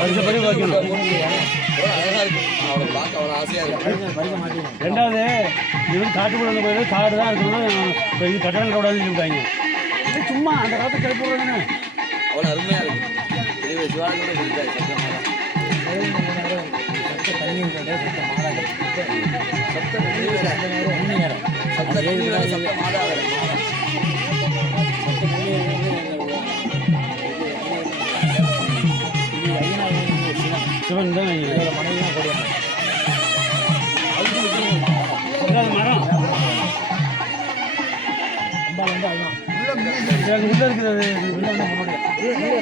வருஷப்படி வைக்கணும். ரெண்டாவது இது காட்டுக்குள்ள போய் காடு தான் இருக்கணும், இப்போ இது கட்டணம் கூடாதுன்னு சொல்லிட்டாங்க. சும்மா அந்த காலத்தை கிளப்பி விடுறாங்கண்ணே. அவ்வளோ அருமையாக இருக்கு. சிவன் தான் மனைவி தான் போடுவாங்க. மரம் அம்பாள் வந்து அதுதான் உள்ள இருக்குது.